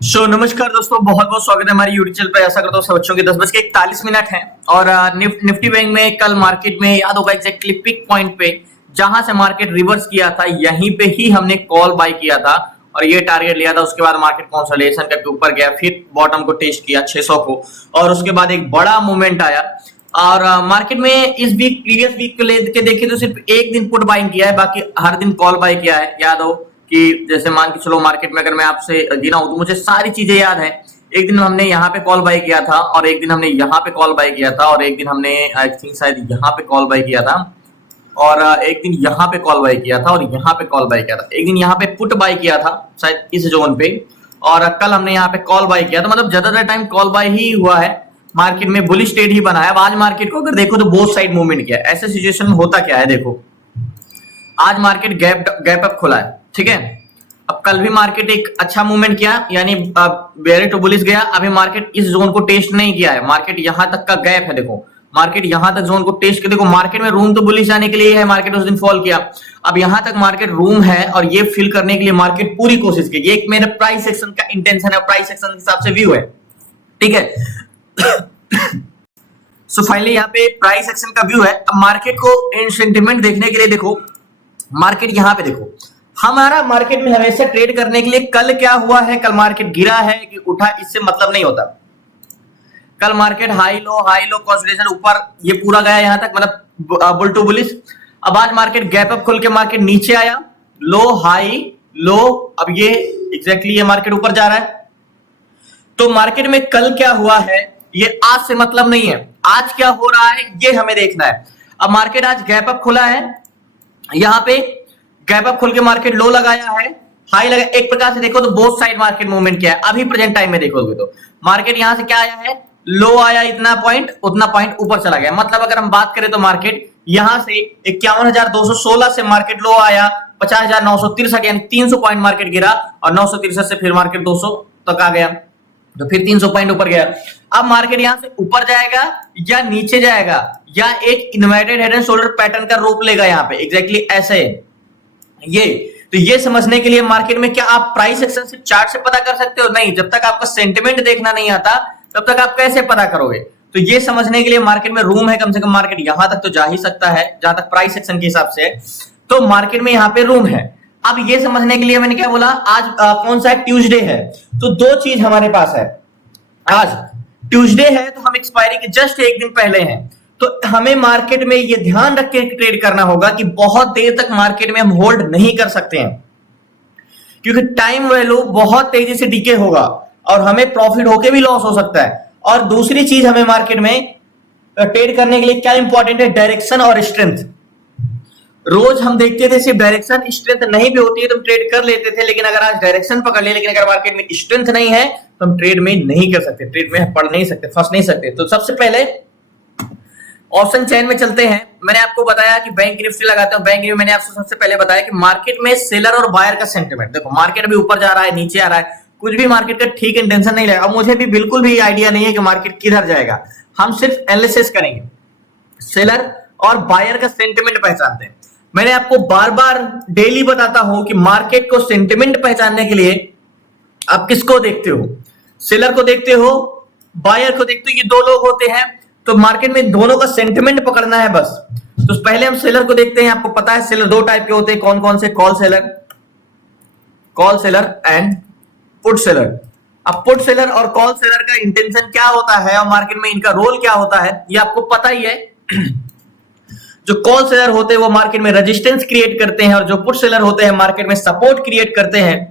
नमस्कार दोस्तों, बहुत बहुत स्वागत है हमारी यूट्यूब चैनल पर। ऐसा करता हूँ सब बच्चों के 10:41 है और निफ्टी बैंक में कल मार्केट में याद होगा एग्जैक्टली पिक पॉइंट पे जहां से मार्केट रिवर्स किया था, यहीं पे ही हमने कॉल बाय किया था और ये टारगेट लिया था। उसके बाद मार्केट कंसोलिडेशन करके ऊपर गया, फिर बॉटम को टेस्ट किया 600 को और उसके बाद एक बड़ा मूवमेंट आया। और मार्केट में इस वीक प्रीवियस वीक को लेके देखें तो सिर्फ एक दिन पुट बाइंग किया है, बाकी हर दिन कॉल बाय किया है। याद हो कि जैसे मान के चलो मार्केट में अगर मैं आपसे गिनाऊं तो मुझे सारी चीजें याद है। एक दिन हमने यहाँ पे कॉल बाय किया था और एक दिन हमने यहाँ पे कॉल बाय किया था और एक दिन हमने आई थिंक शायद यहाँ पे कॉल बाय किया था और एक दिन यहाँ पे कॉल बाय किया था और यहाँ पे कॉल बाय किया था। एक दिन यहाँ पे पुट बाय किया था शायद इस जोन पे और कल हमने यहाँ पे कॉल बाय किया था। मतलब ज्यादातर टाइम कॉल बाय ही हुआ है, मार्केट में बुलिश ट्रेड ही बना है। अब आज मार्केट को अगर देखो तो बोथ साइड मूवमेंट किया है। ऐसे सिचुएशन में होता क्या है, देखो आज मार्केट गैप अप खुला है, ठीक है। अब कल भी मार्केट एक अच्छा मूवमेंट किया, यानी बेयरिश टू बुलिश गया। अभी मार्केट इस जोन को टेस्ट नहीं किया है, मार्केट यहां तक का गैप है। देखो मार्केट यहां तक जोन को टेस्ट के देखो, मार्केट में रूम तो बुलिश आने के लिए है। मार्केट उस दिन फॉल किया, अब यहां तक मार्केट रूम है और ये फिल करने के लिए मार्केट पूरी कोशिश की। ये एक मेरा प्राइस सेक्शन का इंटेंशन है, प्राइस सेक्शन के हिसाब से व्यू है, ठीक है। सो फाइनली यहाँ पे प्राइस एक्शन का व्यू है। अब मार्केट को इन सेंटिमेंट देखने के लिए देखो, मार्केट यहाँ पे देखो, हमारा मार्केट में हमेशा ट्रेड करने के लिए कल क्या हुआ है, कल मार्केट गिरा है कि उठा, इससे मतलब नहीं होता। कल मार्केट हाई लो कंसोलिडेशन ऊपर ये पूरा गया यहां तक, मतलब बुल टू बुलिश। अब आज मार्केट गैप अप खुल के मार्केट नीचे आया, लो हाई लो, अब ये एग्जैक्टली ये मार्केट ऊपर जा रहा है। तो मार्केट में कल क्या हुआ है ये आज से मतलब नहीं है, आज क्या हो रहा है ये हमें देखना है। अब मार्केट आज गैप अप खुला है, यहां पे गैप अप खुल के मार्केट लो लगाया है, हाई लगा। एक प्रकार से देखो तो बोथ साइड मार्केट मूवमेंट किया है। अभी प्रेजेंट टाइम में देखोगे तो मार्केट यहां से क्या आया है, लो आया, इतना पॉइंट उतना पॉइंट ऊपर चला गया। मतलब अगर हम बात करें तो मार्केट यहां से 51,216 से मार्केट लो आया 50,963, यानी 300 पॉइंट मार्केट गिरा और 963 से फिर मार्केट 200 तक आ गया, तो फिर 300 पॉइंट ऊपर गया। अब मार्केट यहां से ऊपर जाएगा या नीचे जाएगा या एक inverted head and shoulder pattern का रूप लेगा यहाँ पे, एग्जैक्टली ऐसे ये। तो ये समझने के लिए मार्केट में क्या आप प्राइस एक्शन सिर्फ चार्ट से पता कर सकते हो? नहीं, जब तक आपका सेंटिमेंट देखना नहीं आता तब तक आप कैसे पता करोगे। तो ये समझने के लिए मार्केट में रूम है, कम से कम मार्केट यहां तक तो जा ही सकता है जहां तक प्राइस एक्शन के हिसाब से, तो मार्केट में यहाँ पे रूम है। अब ये समझने के लिए मैंने क्या बोला, आज कौन सा ट्यूसडे है, तो दो चीज हमारे पास है। आज ट्यूसडे है तो हम एक्सपायरी के जस्ट एक दिन पहले हैं, तो हमें मार्केट में ये ध्यान रख के ट्रेड करना होगा कि बहुत देर तक मार्केट में हम होल्ड नहीं कर सकते हैं, क्योंकि टाइम वैल्यू बहुत तेजी से डीके होगा और हमें प्रॉफिट होके भी लॉस हो सकता है। और दूसरी चीज हमें मार्केट में ट्रेड करने के लिए क्या इंपॉर्टेंट है, डायरेक्शन और स्ट्रेंथ। रोज हम देखते थे सिर्फ डायरेक्शन, स्ट्रेंथ नहीं भी होती है तो हम ट्रेड कर लेते थे, लेकिन अगर आज डायरेक्शन पकड़ ले, लेकिन अगर मार्केट में स्ट्रेंथ नहीं है तो हम ट्रेड में नहीं कर सकते, ट्रेड में पढ़ नहीं सकते, फंस नहीं सकते। तो सबसे पहले ऑप्शन चेन में चलते हैं। मैंने आपको बताया कि बैंक निफ्टी लगाते हैं, बैंक निफ्टी मैंने आपसे सबसे पहले बताया कि मार्केट में सेलर और बायर का सेंटिमेंट देखो, मार्केट अभी ऊपर जा रहा है नीचे आ रहा है, कुछ भी मार्केट का ठीक इंटेंशन नहीं लगा। अब मुझे भी बिल्कुल भी आइडिया नहीं है कि मार्केट किधर जाएगा, हम सिर्फ एनालिसिस करेंगे, सेलर और बायर का सेंटिमेंट पहचानते हैं। मैंने आपको बार बार डेली बताता हूं कि मार्केट को सेंटिमेंट पहचानने के लिए आप किसको देखते हो, सेलर को देखते हो, बायर को देखते हो, ये दो लोग होते हैं। तो मार्केट में दोनों का सेंटिमेंट पकड़ना है बस। तो पहले हम सेलर को देखते हैं। आपको पता है सेलर दो टाइप के होते हैं, कौन कौन से, call seller and put seller. अब पुट सेलर और कॉल सेलर का इंटेंशन क्या होता है और मार्केट में इनका रोल क्या होता है ये आपको पता ही है। जो कॉल सेलर होते हैं वो मार्केट में रेजिस्टेंस क्रिएट करते हैं और जो पुट सेलर होते हैं मार्केट में सपोर्ट क्रिएट करते हैं।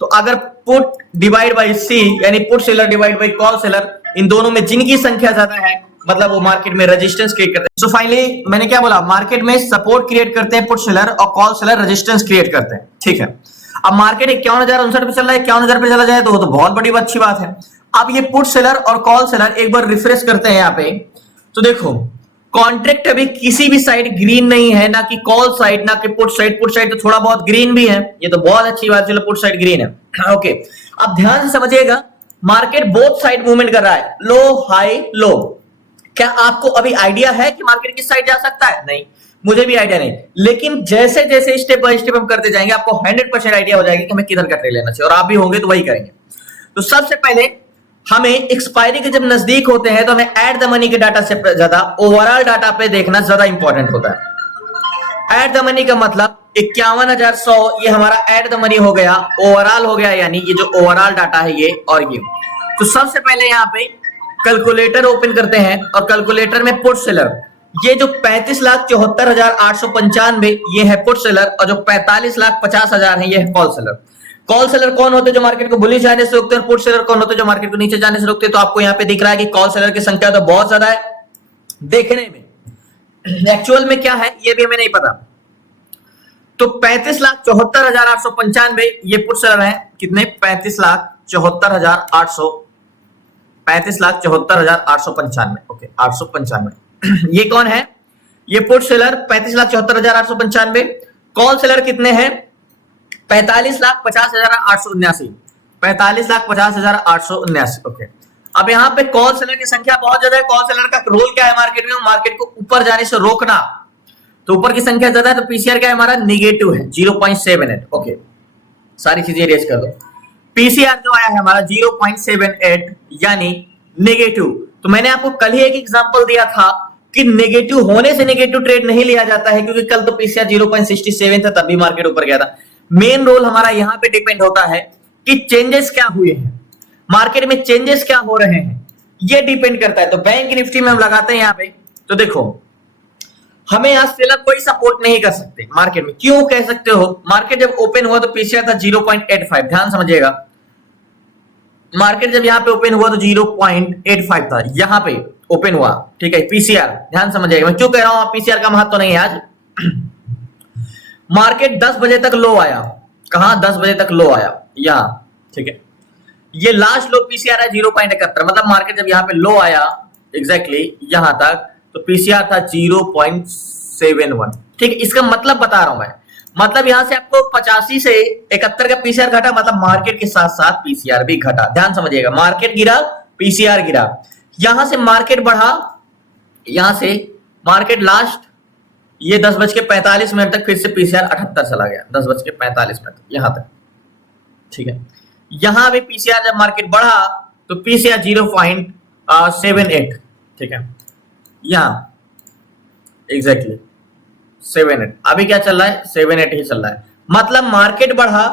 तो अगर पुट डिवाइड बाई सी, यानी put seller divide by call seller, इन दोनों में जिनकी संख्या ज्यादा है मतलब वो मार्केट में रेजिस्टेंस क्रिएट करते हैं। सो फाइनली मैंने क्या बोला, मार्केट में सपोर्ट क्रिएट करते हैं पुट सेलर और कॉल सेलर रेजिस्टेंस क्रिएट करते हैं, ठीक है। अब मार्केट 51,059 पे चल रहा है, 51,000 पे चला जाए तो वो तो बहुत बड़ी अच्छी बात है। अब ये पुट सेलर और कॉल सेलर एक बार रिफ्रेश करते हैं यहाँ पे, तो देखो कॉन्ट्रैक्ट अभी किसी भी साइड ग्रीन नहीं है, ना कि कॉल साइड ना कि पुट साइड। पुट साइड तो थोड़ा बहुत ग्रीन भी है, ये तो बहुत अच्छी बात, चलो पुट साइड ग्रीन है, ओके। अब ध्यान से समझिएगा, मार्केट बोथ साइड मूवमेंट कर रहा है, लो हाई लो। क्या आपको अभी आइडिया है कि मार्केट किस साइड जा सकता है? नहीं, मुझे भी आइडिया नहीं, लेकिन जैसे जैसे स्टेप बाय स्टेप हम करते जाएंगे आपको 100% आइडिया हो जाएगा कि हमें किधर का ट्रेड लेना चाहिए, और आप भी होंगे तो वही करेंगे। तो सबसे पहले हमें एक्सपायरी के जब नजदीक होते हैं तो हमें एट द मनी के डाटा से ज्यादा ओवरऑल डाटा पे देखना ज्यादा इंपॉर्टेंट होता है। एट द मनी का मतलब 51,100 ये हमारा एट द मनी हो गया, ओवरऑल हो गया, यानी ये जो ओवरऑल डाटा है ये और ये। तो सबसे पहले यहाँ पे कैलकुलेटर ओपन करते हैं और कैलकुलेटर में पुट सेलर, ये जो 35,74,895 ये है पुट सेलर और जो 45,50,000 है ये है कॉल सेलर। कॉल सेलर कौन होते हैं? जो मार्केट को बुलिश जाने से रोकते हैं। पुट सेलर कौन होते हैं? जो मार्केट को नीचे जाने से रोकते हैं। तो आपको यहाँ पे दिख रहा है कि कॉल सेलर की संख्या तो बहुत ज्यादा है देखने में, एक्चुअल में क्या है ये भी हमें नहीं पता। तो 35,74,895 ये पुट सेलर है। कितने? 35,74,895। ओके 895 ये कौन है? ये पुट सेलर 35,74,895। कॉल सेलर कितने हैं? 45,50,879। 45,50,879। ओके, अब यहाँ पे कॉल सेलर की संख्या बहुत ज्यादा है। कॉल सेलर का रोल क्या है मार्केट में? मार्केट को ऊपर जाने से रोकना। तो ऊपर की संख्या ज्यादा है तो पीसीआर क्या है हमारा? निगेटिव है 0.78। ओके, सारी चीजें इरेज कर दो। पीसीआर जो आया है हमारा 0.78 यानी नेगेटिव। तो मैंने आपको कल ही एक एग्जांपल दिया था कि नेगेटिव होने से नेगेटिव ट्रेड नहीं लिया जाता है, क्योंकि कल तो पीसीआर 0.67 था तब भी मार्केट ऊपर गया था। मेन रोल हमारा यहां पे डिपेंड होता है कि चेंजेस क्या हुए हैं मार्केट में, चेंजेस क्या हो रहे हैं ये डिपेंड करता है। तो बैंक निफ्टी में हम लगाते हैं यहां पे, तो देखो हमें आज सेलर कोई सपोर्ट नहीं कर सकते मार्केट में। क्यों कह सकते हो? मार्केट जब ओपन हुआ तो पीसीआर था 0.85, ध्यान समझिएगा। मार्केट जब यहां पे ओपन हुआ तो 0.85 था, यहां पे ओपन हुआ, ठीक है। पीसीआर ध्यान समझिएगा, मैं क्यों कह रहा हूं पीसीआर का महत्व नहीं है आज। मार्केट 10 बजे तक लो आया, कहां? 10 बजे तक लो आया यहां, ठीक है। ये लास्ट लो पीसीआर है 0.71, मतलब मार्केट जब यहां पे लो आया एग्जैक्टली यहां तक तो पीसीआर था 0.71, ठीक है। इसका मतलब बता रहा हूं मैं, मतलब यहां से आपको 85 से 71 का पीसीआर घटा, मतलब मार्केट के साथ साथ पीसीआर भी घटा। ध्यान समझिएगा, मार्केट गिरा पीसीआर गिरा। यहां से मार्केट बढ़ा, यहां से मार्केट लास्ट ये 10:45 तक फिर से पीसीआर 78 चला गया, 10:45 यहां तक, ठीक है। यहां भी पीसीआर जब मार्केट बढ़ा तो पीसीआर 0.78, ठीक है, यहां एग्जैक्टली 78। अभी क्या चल रहा है? 78 ही चल रहा है। मतलब मार्केट बढ़ा,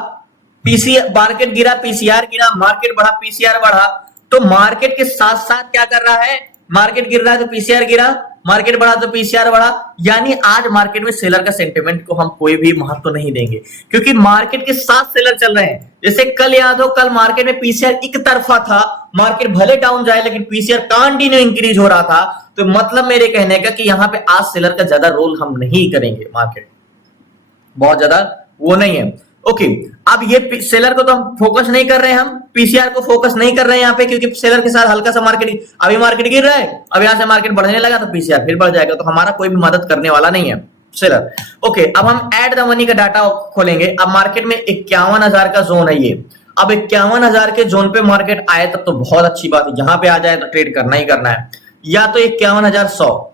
पीसीआर, मार्केट गिरा, पीसीआर गिरा, मार्केट बढ़ा, पीसीआर बढ़ा। तो मार्केट के साथ साथ क्या कर रहा है? मार्केट गिर रहा है तो पीसीआर गिरा, मार्केट बढ़ा तो पीसीआर बढ़ा। यानी आज मार्केट में सेलर का सेंटिमेंट को हम कोई भी महत्व नहीं देंगे, क्योंकि मार्केट के साथ सेलर चल रहे हैं। जैसे कल याद हो, कल मार्केट में पीसीआर एक तरफा था, मार्केट भले डाउन जाए लेकिन पीसीआर कंटिन्यू इंक्रीज हो रहा था। तो मतलब मेरे कहने का कि यहां पे आज सेलर का ज्यादा रोल हम नहीं करेंगे, मार्केट बहुत ज्यादा वो नहीं है। ओके, अब ये सेलर को तो हम फोकस नहीं कर रहे हैं, हम पीसीआर को फोकस नहीं कर रहे हैं यहाँ पे, क्योंकि सेलर के साथ हल्का सा मार्केट, अभी मार्केट गिर रहा है, अब यहां से मार्केट बढ़ने लगा तो पीसीआर फिर बढ़ जाएगा, तो हमारा कोई भी मदद करने वाला नहीं है सेलर। ओके, अब हम एट द मनी का डाटा खोलेंगे। अब मार्केट में 51,000 का जोन है ये। अब 51,000 के जोन पे मार्केट आए तब तो बहुत अच्छी बात है, यहां पे आ जाए तो ट्रेड करना ही करना है, या तो 51,100,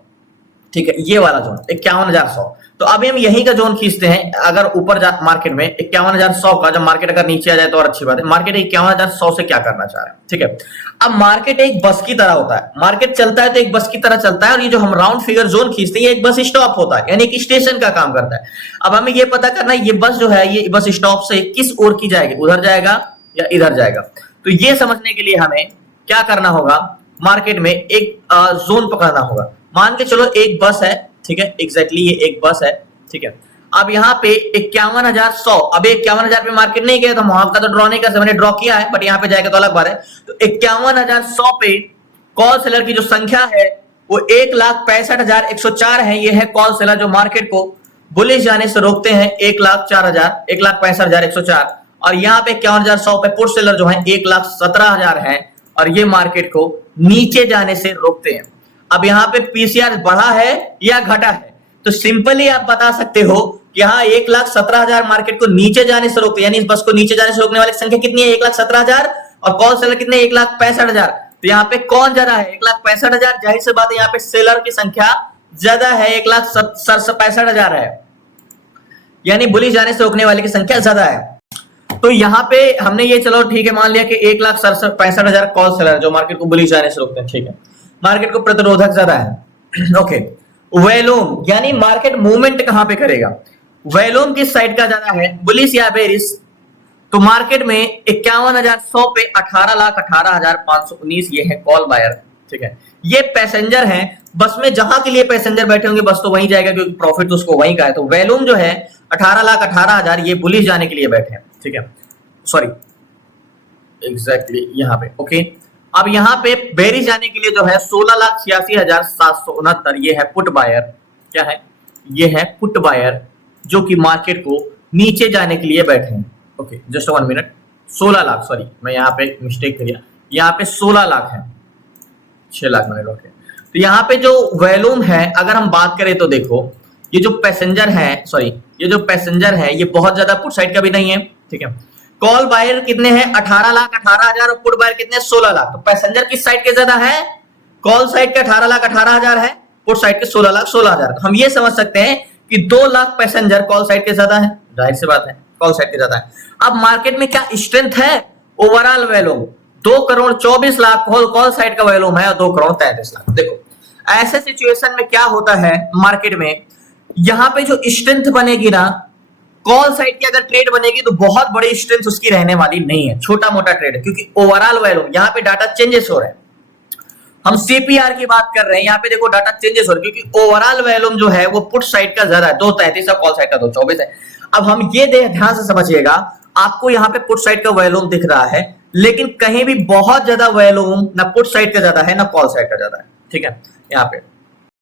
ठीक है, ये वाला जोन 51,100। तो अभी हम यही का जोन खींचते हैं। अगर ऊपर जा मार्केट में 51,100 का, जब मार्केट अगर नीचे आ जाए तो और अच्छी बात है। मार्केट 51,100 से क्या करना चाह रहा है, ठीक है। अब मार्केट एक बस की तरह होता है, मार्केट चलता है तो एक बस की तरह चलता है, और ये जो हम राउंड फिगर जोन खींचते हैं ये एक बस स्टॉप होता है, यानी एक स्टेशन का काम करता है। अब हमें ये पता करना है ये बस जो है ये बस स्टॉप से किस ओर की जाएगी, उधर जाएगा या इधर जाएगा। तो ये समझने के लिए हमें क्या करना होगा, मार्केट में एक जोन पकड़ना होगा। मान के चलो एक बस है, ठीक है, एग्जैक्टली ये एक बस है, ठीक है। अब यहाँ पे 51,100, अब 51,000 पे मार्केट नहीं गया तो वहां का तो ड्रॉ नहीं कर सकते, मैंने ड्रॉ किया है, बट यहाँ पे जाएगा तो अलग बात है। तो 51,100 पे कॉल सेलर की जो संख्या है वो 1,65,104 है। ये है कॉल सेलर जो मार्केट को बुलिश जाने से रोकते हैं, 1,65,104। और यहाँ पे 51,100 पे पुट सेलर जो है 1,17,000 है, और ये मार्केट को नीचे जाने से रोकते हैं। अब यहाँ पे पीसीआर बढ़ा है या घटा है, तो सिंपली आप बता सकते हो कि यहाँ 1,17,000 मार्केट को नीचे जाने से रोकते, यानी इस बस को नीचे जाने से रोकने वाली संख्या कितनी है? 1,17,000। और कॉल सेलर कितने? 1,65,000। तो यहाँ पे कौन ज्यादा है? 1,65,000। जाहिर सी बात है यहाँ पे सेलर की संख्या ज्यादा है, 1,65,000 है, यानी बुलिश जाने से रोकने वाले की संख्या ज्यादा है। तो यहाँ पे हमने ये चलो ठीक है मान लिया कि 1,65,000 कॉल सेलर जो मार्केट को बुलिश जाने से रोकते हैं, ठीक है, मार्केट को प्रतिरोधक ज्यादा है। ओके, वॉल्यूम यानी मार्केट मूवमेंट कहां पे करेगा, वॉल्यूम किस साइड का ज्यादा है, बुलिश या बेरिश, तो मार्केट में 51,100 पे 18,18,519 ये है कॉल बायर, ठीक है। ये पैसेंजर हैं, बस में जहां के लिए पैसेंजर बैठे होंगे बस तो वहीं जाएगा क्योंकि प्रॉफिट तो उसको वहीं का है। तो वॉल्यूम जो है 18,18,000 ये बुलिश जाने के लिए बैठे हैं, ठीक है, सॉरी एग्जैक्टली यहाँ पे। ओके, अब यहाँ पे बेरिश जाने के लिए जो है 16,86,769 ये है पुट बायर, क्या है, ये है पुट बायर जो कि मार्केट को नीचे जाने के लिए बैठे हैं। Okay, just 1 minute, 16 lakh, sorry मैं यहाँ पे मिस्टेक किया, यहाँ पे 16 लाख है, 6 लाख मैंने लॉट है। तो यहाँ पे जो वॉल्यूम है अगर हम बात करें तो देखो ये जो पैसेंजर है, सॉरी ये जो पैसेंजर है ये बहुत ज्यादा पुट साइड का भी नहीं है, ठीक है। कॉल बायर कितने हैं 18,18,000 और पुट बायर कितने 16 लाख। तो पैसेंजर किस साइड के ज्यादा है, कॉल साइड के 18,18,000 है, पुट साइड के 16,16,000। तो हम ये समझ सकते हैं कि 2 लाख पैसेंजर कॉल साइड के ज्यादा है, जाहिर सी बात है कॉल साइड के ज्यादा है। अब मार्केट में क्या स्ट्रेंथ है, ओवरऑल वॉल्यूम 2,24,00,000 कॉल साइड का वॉल्यूम है और 2,33,00,000। देखो ऐसे सिचुएशन में क्या होता है मार्केट में, यहां पे जो स्ट्रेंथ बनेगी ना कॉल साइड की अगर ट्रेड बनेगी तो बहुत बड़ी स्ट्रेंथ उसकी रहने वाली नहीं है, छोटा मोटा ट्रेड है, क्योंकि ओवरऑल वॉल्यूम यहाँ पे डाटा चेंजेस हो रहे हैं। हम सीपीआर की बात कर रहे हैं, यहाँ पे देखो डाटा चेंजेस हो रहे हैं क्योंकि ओवरऑल वॉल्यूम जो है वो पुट साइड का ज्यादा है, 2,33 है, कॉल साइड का 2,24 है। अब हम ये ध्यान से समझिएगा, आपको यहाँ पे पुट साइड का वॉल्यूम दिख रहा है लेकिन कहीं भी बहुत ज्यादा वॉल्यूम ना पुट साइड का ज्यादा है ना कॉल साइड का ज्यादा है, ठीक है। यहाँ पे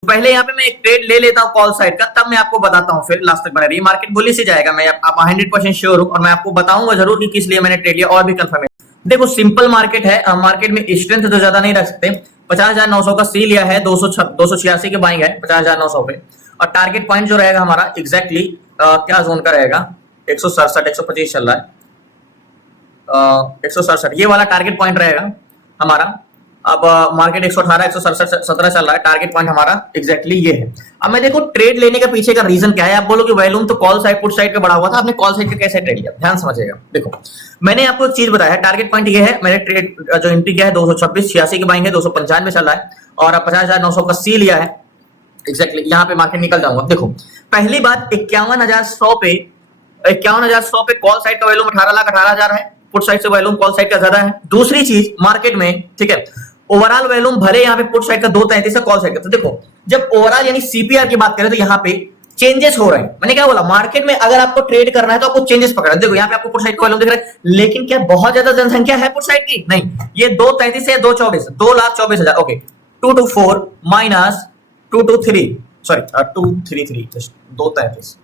पहले यहाँ पे मैं एक ट्रेड ले लेता हूँ कॉल साइड का, तब मैं आपको बताता हूँ, फिर लास्ट तक बने रहिए। मार्केट बुलिश से जाएगा, मैं आप 100% श्योर हूँ और मैं आपको बताऊंगा जरूर कि किस लिए मैंने ट्रेड लिया और भी कंफर्मेशन। देखो सिंपल मार्केट है, मार्केट में स्ट्रेंथ तो ज्यादा नहीं रख सकते। 50,900 का सी लिया है, 286 के बाइंग है 50,900 पे, और टारगेट पॉइंट जो रहेगा हमारा एग्जैक्टली क्या जोन का रहेगा 167 125 चल रहा है, 167 ये वाला टारगेट पॉइंट रहेगा हमारा। अब मार्केट 118 167 17 चल रहा है, टारगेट पॉइंट हमारा एग्जैक्टली ये है। अब मैं देखो ट्रेड लेने के पीछे का रीजन क्या है, आप बोलो कि वॉल्यूम तो कॉल साइड पुट साइड का बढ़ा हुआ था, आपने कॉल साइड का कैसे ट्रेड लिया, ध्यान समझिएगा। देखो मैंने आपको एक चीज बताया, टारगेट पॉइंट ये है, मैंने ट्रेड जो एंट्री किया है 226 86 के बाइंग है, 295 चल रहा है और 50,900 का सी लिया है एग्जैक्टली। यहाँ पे मार्केट निकल जाऊंगा। देखो पहली बात 51,100 पे कॉल साइड का वॉल्यूम 18,18,000 है, पुट साइड से वॉल्यूम कॉल साइड का ज्यादा है। दूसरी चीज मार्केट में, ठीक है, ओवरऑल वॉल्यूम भले यहाँ पे पुट साइड का 2,33 है, कॉल साइड का। तो देखो जब ओवरऑल यानी सीपीआर की बात करें तो यहाँ पे चेंजेस हो रहे हैं। मैंने क्या बोला, मार्केट में अगर आपको ट्रेड करना है तो आपको चेंजेस पकड़ना। देखो यहाँ पे आपको पुट साइड का वॉल्यूम दिख रहा है, लेकिन क्या बहुत ज्यादा जनसंख्या है पुट साइड की, नहीं, ये 2,33 है 2,24 2,24,000। Okay, 224 minus 223 sorry 233 just 2,33।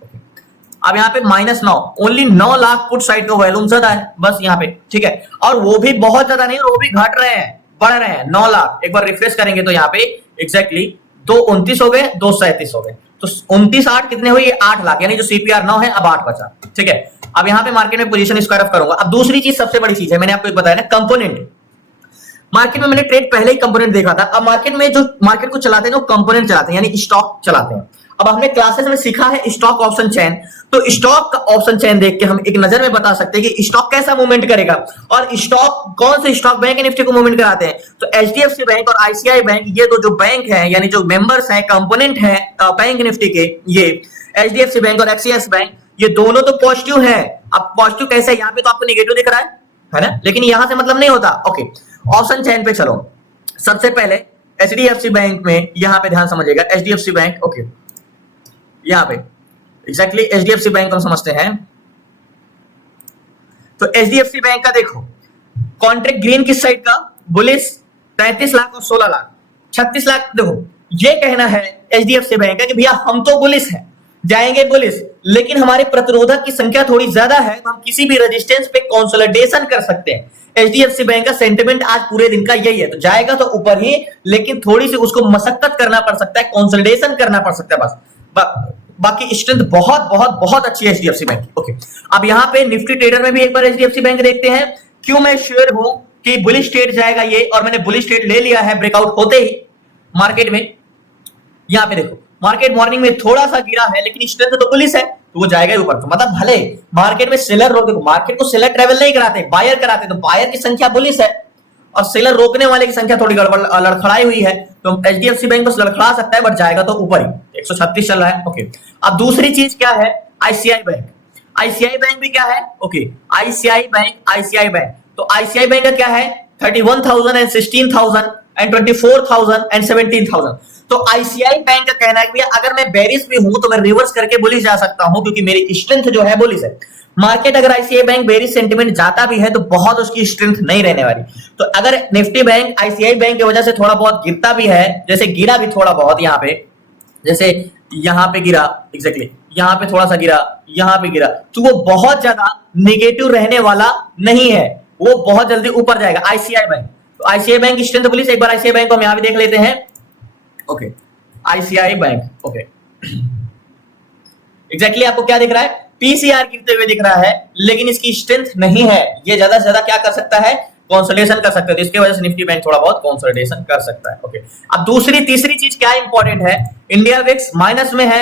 अब यहाँ पे -9, ओनली 9 लाख पुट साइड का वॉल्यूम ज्यादा है बस यहाँ पे, ठीक है, और वो भी बहुत ज्यादा नहीं, वो भी घट रहे हैं, बढ़ रहे हैं 9 लाख। एक बार रिफ्रेश करेंगे तो यहाँ पे एग्जैक्टली 229 हो गए, 237 हो गए, तो 29 8 कितने हुए, 8 लाख, यानी जो सीपीआर 9 है अब 8 बचा, ठीक है। अब यहाँ पे मार्केट में पोजीशन स्क्वायर ऑफ करूंगा। अब दूसरी चीज सबसे बड़ी चीज है, मैंने आपको बताया ना कंपोनेंट। मार्केट में मैंने ट्रेड पहले ही कंपोनेंट देखा था। अब मार्केट में जो मार्केट को चलाते हैं वो कंपोनेंट चलाते हैं, यानी स्टॉक चलाते हैं। अब हमने क्लासेस में सीखा है स्टॉक ऑप्शन चेन, तो स्टॉक का ऑप्शन चेन देख के हम एक नजर में बता सकते हैं कि स्टॉक कैसा मूवमेंट करेगा और स्टॉक कौन से स्टॉक बैंक निफ्टी को मूवमेंट कराते हैं। तो एचडीएफसी बैंक और आईसीआई बैंक, ये दो जो बैंक हैं यानी जो मेंबर्स हैं, कंपोनेंट हैं बैंक निफ्टी के, ये एचडीएफसी बैंक और एक्सिस बैंक, ये दोनों तो पॉजिटिव है। अब पॉजिटिव कैसे है, यहाँ पे तो आपको नेगेटिव दिख रहा है ना, लेकिन यहां से मतलब नहीं होता। ओके, ऑप्शन चेन पे चलो। सबसे पहले एचडीएफसी बैंक में यहां पे ध्यान समझिएगा, एचडीएफसी बैंक, ओके, यहां पे एग्जैक्टली एचडीएफसी बैंक हम समझते हैं। तो एचडीएफसी बैंक का देखो कॉन्ट्रैक्ट ग्रीन किस साइड का, बुलिश 33 लाख और 16 लाख 36 लाख। देखो ये कहना है एचडीएफसी बैंक का कि भैया हम तो बुलिश हैं, जाएंगे बुलिश, लेकिन हमारे प्रतिरोधक की संख्या थोड़ी ज्यादा है, तो हम किसी भी रेजिस्टेंस पे कंसोलिडेशन कर सकते हैं। एचडीएफसी बैंक का सेंटिमेंट आज पूरे दिन का यही है, तो जाएगा तो ऊपर ही, लेकिन थोड़ी सी उसको मशक्कत करना पड़ सकता है, कंसोलिडेशन करना पड़ सकता है बस। बाकी स्ट्रेंथ बहुत बहुत बहुत अच्छी है एचडीएफसी बैंक की। ओके, अब यहाँ पे निफ्टी ट्रेडर में भी एक बार एचडीएफसी बैंक देखते हैं। क्यों मैं श्योर हूं कि बुलिश ट्रेड जाएगा ये, और मैंने बुलिश ट्रेड ले लिया है ब्रेकआउट होते ही मार्केट में। यहाँ पे देखो मार्केट मॉर्निंग में थोड़ा सा गिरा है, लेकिन स्ट्रेंथ तो बुलिश है, तो वो जाएगा ही ऊपर। तो मतलब भले मार्केट में सेलर रोक, देखो मार्केट को सेलर ट्रेवल नहीं कराते, बायर कराते, तो बायर की संख्या बुलिश है और सेलर रोकने वाले की संख्या थोड़ी गड़बड़ लड़खड़ाई हुई है। तो एचडीएफसी बैंक बस लड़खड़ा सकता है बट जाएगा तो ऊपर ही, 136 चल रहा है। ओके, अब दूसरी चीज क्या है, आईसीआई बैंक। आईसीआई बैंक भी क्या है, ओके, आईसीआई बैंक। तो आईसीआई बैंक का क्या है, 31,000 एंड 16,000 एंड 24,000 एंड 17,000। तो आईसीआई बैंक का कहना है कि अगर मैं बेरिश भी हूं तो मैं रिवर्स करके बुलिश जा सकता हूं, क्योंकि मेरी स्ट्रेंथ जो है बुलिश है। मार्केट अगर आईसीआई बैंक बेरिश सेंटीमेंट जाता भी है तो बहुत उसकी स्ट्रेंथ नहीं रहने वाली। तो अगर निफ्टी बैंक आईसीआई बैंक की वजह से थोड़ा बहुत गिरता भी है, जैसे गिरा भी थोड़ा बहुत यहाँ पे, जैसे यहाँ पे गिरा, एग्जैक्टली यहाँ पे थोड़ा सा गिरा, यहाँ पे गिरा, तो वो बहुत ज्यादा नेगेटिव रहने वाला नहीं है, वो बहुत जल्दी ऊपर जाएगा आईसीआई बैंक। तो आईसीआई बैंक की स्ट्रेंथ पुलिस, एक बार आईसीआई बैंक को हम यहाँ भी देख लेते हैं। Okay, ICI bank, okay, exactly आपको क्या दिख रहा है, पीसीआर गिरते हुए दिख रहा है, लेकिन इसकी स्ट्रेंथ नहीं है। ये ज्यादा से ज्यादा क्या कर सकता है, कंसोलिडेशन कर सकते हैं, तो इसके वजह से निफ्टी बैंक थोड़ा बहुत कंसोलिडेशन कर सकता है। ओके, अब दूसरी तीसरी चीज क्या इंपॉर्टेंट है, इंडिया विक्स माइनस में है,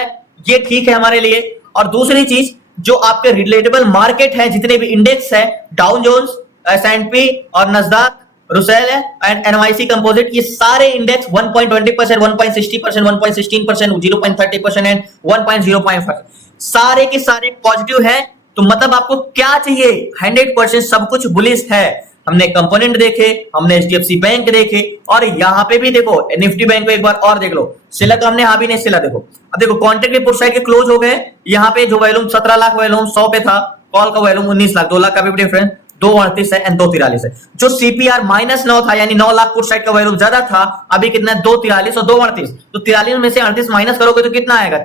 ये ठीक है हमारे लिए। और दूसरी चीज जो आपके रिलेटेबल मार्केट है, जितने भी इंडेक्स है, डाउ जोन्स, एसएंडपी और नस्डैक, रुसेल एंड एनवाईसी कंपोजिट, ये सारे इंडेक्स 1.20%, 1.60%, 1.16%, 0.30% एंड 1.05%, सारे के सारे पॉजिटिव है। तो मतलब आपको क्या चाहिए, 100% सब कुछ बुलिश है। हमने कंपोनेंट देखे, हमने एचडीएफसी बैंक देखे, और यहाँ पे भी देखो निफ्टी बैंक को एक बार और देख लो, सिला तो हमने भी नहीं सिला। देखो अब देखो कॉन्ट्रैक्ट के पुट साइड के क्लोज हो गए, यहाँ पे जो वैल्यूम 17 लाख वैल्यूम 100 पे था, कॉल का वैल्यूम 19 लाख, 2 लाख का भी डिफरेंस, 238 है एंड 243 है। जो सीपीआर -9 था, यानी 9 लाख पुट साइड का वैल्यूम ज्यादा था, अभी कितना है, 243 और 238। तो 43 में से 38 माइनस करोगे तो कितना आएगा,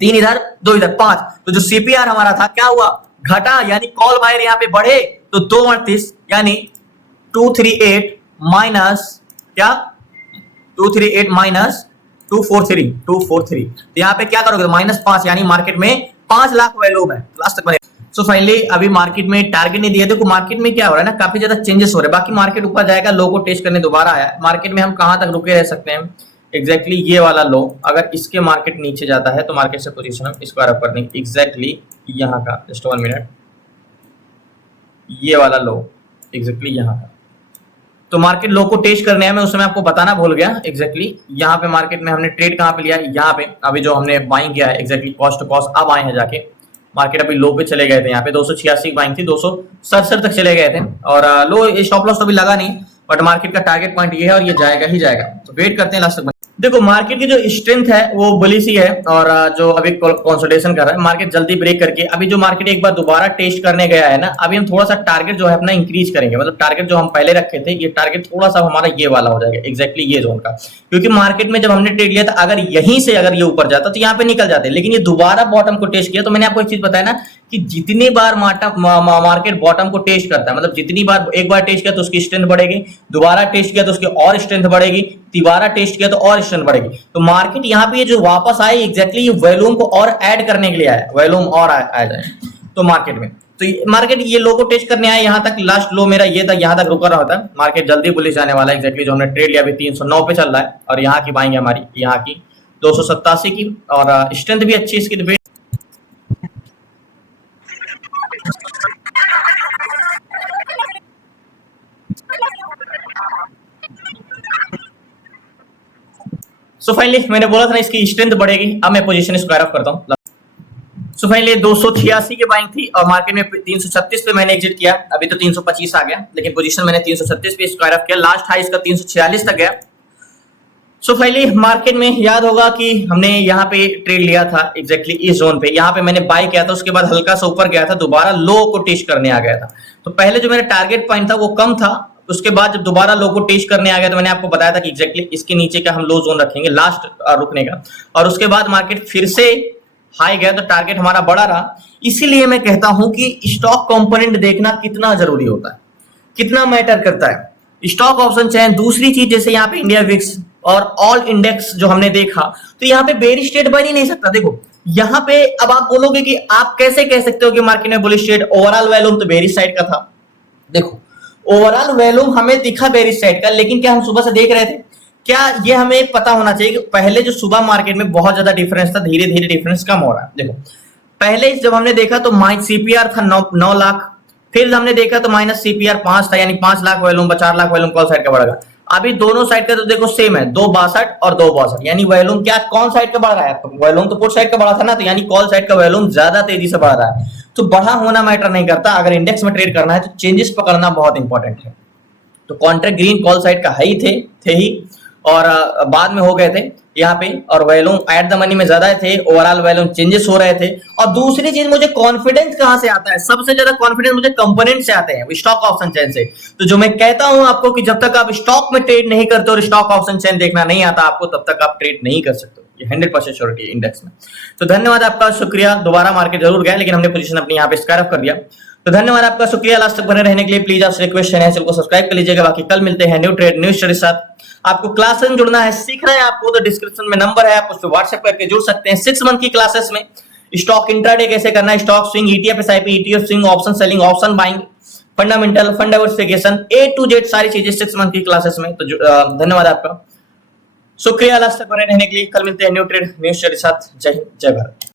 3 इधर 2 इधर 5। तो जो सीपीआर हमारा था क्या हुआ, घटा, यानी कॉल बायर यहाँ पे बढ़े, तो 238 यानी 238 माइनस क्या, 238 माइनस 243, तो यहाँ पे क्या करोगे, तो -5, यानी मार्केट में 5 लाख वैल्यूम है लास्ट तक बने। सो फाइनली अभी मार्केट में टारगेट नहीं दिया। देखो मार्केट में क्या हो रहा है ना, काफी ज्यादा चेंजेस हो रहे हैं। बाकी मार्केट ऊपर जाएगा, लो को टेस्ट करने दोबारा आया। मार्केट में हम कहां तक रुके रह सकते हैं, एग्जैक्टली ये वाला लो, अगर इसके मार्केट नीचे जाता है तो मार्केट से पोजीशन हम इसको अरब कर देंगे, एग्जैक्टली यहाँ का, जस्ट 1 मिनट, ये वाला लो एग्जैक्टली यहाँ का। तो मार्केट लो को टेस्ट करने है, मैं उस समय आपको बताना भूल गया। एग्जैक्टली यहाँ पे मार्केट में हमने ट्रेड कहाँ पे लिया है, यहाँ पे अभी जो हमने बाइंग किया है, एग्जैक्टली कॉस्ट टू कॉस्ट अब आए हैं जाके। मार्केट अभी लो पे चले गए थे, यहाँ पे 286 बाइंग थी, 267 तक चले गए थे, और लो स्टॉप लॉस तो अभी लगा नहीं, बट मार्केट का टारगेट पॉइंट ये है और ये जाएगा ही जाएगा। तो वेट करते हैं लास्ट तक। देखो मार्केट की जो स्ट्रेंथ है वो बुलिश ही है, और जो अभी कंसोलिडेशन कर रहा है, मार्केट जल्दी ब्रेक करके अभी जो मार्केट एक बार दोबारा टेस्ट करने गया है ना, अभी हम थोड़ा सा टारगेट जो है अपना इंक्रीज करेंगे। मतलब टारगेट जो हम पहले रखे थे, ये टारगेट थोड़ा सा हमारा ये वाला हो जाएगा, एग्जैक्टली ये जोन का। क्योंकि मार्केट में जब हमने ट्रेड लिया था, अगर यहीं से अगर ये ऊपर जाता तो यहाँ पे निकल जाते, लेकिन ये दोबारा बॉटम को टेस्ट किया। तो मैंने आपको एक चीज बताया ना कि जितनी बार मार्केट बॉटम को टेस्ट करता है, मतलब जितनी बार एक बार टेस्ट किया तो उसकी स्ट्रेंथ बढ़ेगी, दोबारा टेस्ट किया तो उसकी और स्ट्रेंथ बढ़ेगी, तिबारा टेस्ट किया तो और स्ट्रेंथ बढ़ेगी। तो मार्केट यहाँ पे जो वापस आए, एग्जैक्टली ये वॉल्यूम को और ऐड करने के लिए आया, वॉल्यूम और आ जाए तो मार्केट में। तो मार्केट ये लो को टेस्ट करने आया, यहाँ तक लास्ट लो मेरा ये था, यहाँ तक रुका रहा होता है। मार्केट जल्दी बुलिश जाने वाला है, एग्जैक्टली जो हमने ट्रेड लिया अभी 309 पे चल रहा है, और यहाँ की बाइंग हमारी यहाँ की 287 की, और स्ट्रेंथ भी अच्छी इसकी। वेट सो फाइनली मैंने बोला था ना इसकी स्ट्रेंथ बढ़ेगी। अब मैं पोजीशन स्क्वायर ऑफ करता हूं। सो फाइनली 286 की बाइंग थी, और मार्केट में 336 पे मैंने एग्जिट किया, अभी तो 325 आ गया, लेकिन पोजीशन मैंने 336 पे स्क्वायर ऑफ किया। लास्ट हाई इसका 346 तक गया। सो फाइनली मार्केट में याद होगा कि हमने यहाँ पे ट्रेड लिया था, एग्जैक्टली इस जोन पे, यहाँ पे मैंने बाय किया था, उसके बाद हल्का सा ऊपर गया था, दोबारा लो को टेस्ट करने आ गया था। तो पहले जो मेरा टारगेट पॉइंट था वो कम था, उसके बाद जब दोबारा लो को टेस्ट करने आ गया तो मैंने आपको बताया था कि एग्जैक्टली इसके नीचे का हम लो जोन रखेंगे लास्ट रुकने का, और उसके बाद मार्केट फिर से हाई गया तो टारगेट हमारा बड़ा रहा। इसीलिए मैं कहता हूं कि स्टॉक कंपोनेंट देखना कितना जरूरी होता है, कितना मैटर करता है स्टॉक ऑप्शन चैन। दूसरी चीज जैसे यहाँ पे इंडिया विक्स और ऑल इंडेक्स जो हमने देखा, तो यहाँ पे बेरिश ट्रेड बन ही नहीं सकता। देखो यहाँ पे अब आप बोलोगे कि आप कैसे कह सकते हो कि मार्केट में बुलिश ट्रेड, ओवरऑल वैल्यूम तो बेरिश साइड का था। देखो ओवरऑल वैल्यूम हमें दिखा बेरिश साइड का, लेकिन क्या हम सुबह से देख रहे थे, क्या ये हमें पता होना चाहिए कि पहले जो सुबह मार्केट में बहुत ज्यादा डिफरेंस था, धीरे धीरे डिफरेंस कम हो रहा है। देखो पहले जब हमने देखा तो सीपीआर था 9 लाख, फिर हमने देखा तो माइनस सीपीआर 5 था, यानी 5 lakh volume 4 lakh volume call side का बढ़ेगा। अभी दोनों साइड का तो देखो सेम है, 262 और 262, यानी वॉल्यूम क्या कौन साइड का बढ़ रहा है? तो वॉल्यूम तो पुट साइड का बढ़ा था ना, तो यानी कॉल साइड का वॉल्यूम ज्यादा तेजी से बढ़ रहा है। तो बढ़ा होना मैटर नहीं करता, अगर इंडेक्स में ट्रेड करना है तो चेंजेस पकड़ना बहुत इंपॉर्टेंट है। तो कॉन्ट्रैक्ट ग्रीन कॉल साइड का हाई थे ही, और बाद में हो गए थे यहाँ पे, और वैल्यूम एट द मनी में ज्यादा थे, ओवरऑल वैल्यूम चेंजेस हो रहे थे। और दूसरी चीज, मुझे कॉन्फिडेंस कहां से आता है? सबसे ज्यादा कॉन्फिडेंस मुझे कंपोनेंट से आते हैं, स्टॉक ऑप्शन चेन से। तो जो मैं कहता हूं आपको कि जब तक आप स्टॉक में ट्रेड नहीं करते और स्टॉक ऑप्शन चेन देखना नहीं आता आपको, तब तक आप ट्रेड नहीं कर सकते। ये 100% श्योरिटी है इंडेक्स में। तो धन्यवाद आपका, शुक्रिया। दोबारा मार्केट जरूर गया, लेकिन हमने पोजीशन अपनी यहाँ पे स्क्वायर ऑफ कर दिया। तो धन्यवाद आपका, शुक्रिया लास्ट तक बने रहने के लिए। प्लीज आपसे रिक्वेस्ट है, चैनल को सब्सक्राइब कर लीजिएगा। बाकी कल मिलते हैं न्यू ट्रेड न्यू स्टडी साथ। आपको क्लास में जुड़ना है, सीखना है आपको, तो डिस्क्रिप्शन में नंबर है, आप उस पर व्हाट्सएप करके जुड़ सकते हैं। 6 मंथ की क्लासेस में स्टॉक इंट्राडे कैसे करना है, stock swing, ETF SIP, ETF swing, option selling, option buying, fundamental, fund diversification, A to Z सारी चीजें 6 मंथ की क्लासेस में। तो धन्यवाद आपका, शुक्रिया लास्ट तक बने रहने के लिए। कल मिलते हैं न्यू ट्रेड न्यू स्टडी साथ। जय हिंद, जय भारत।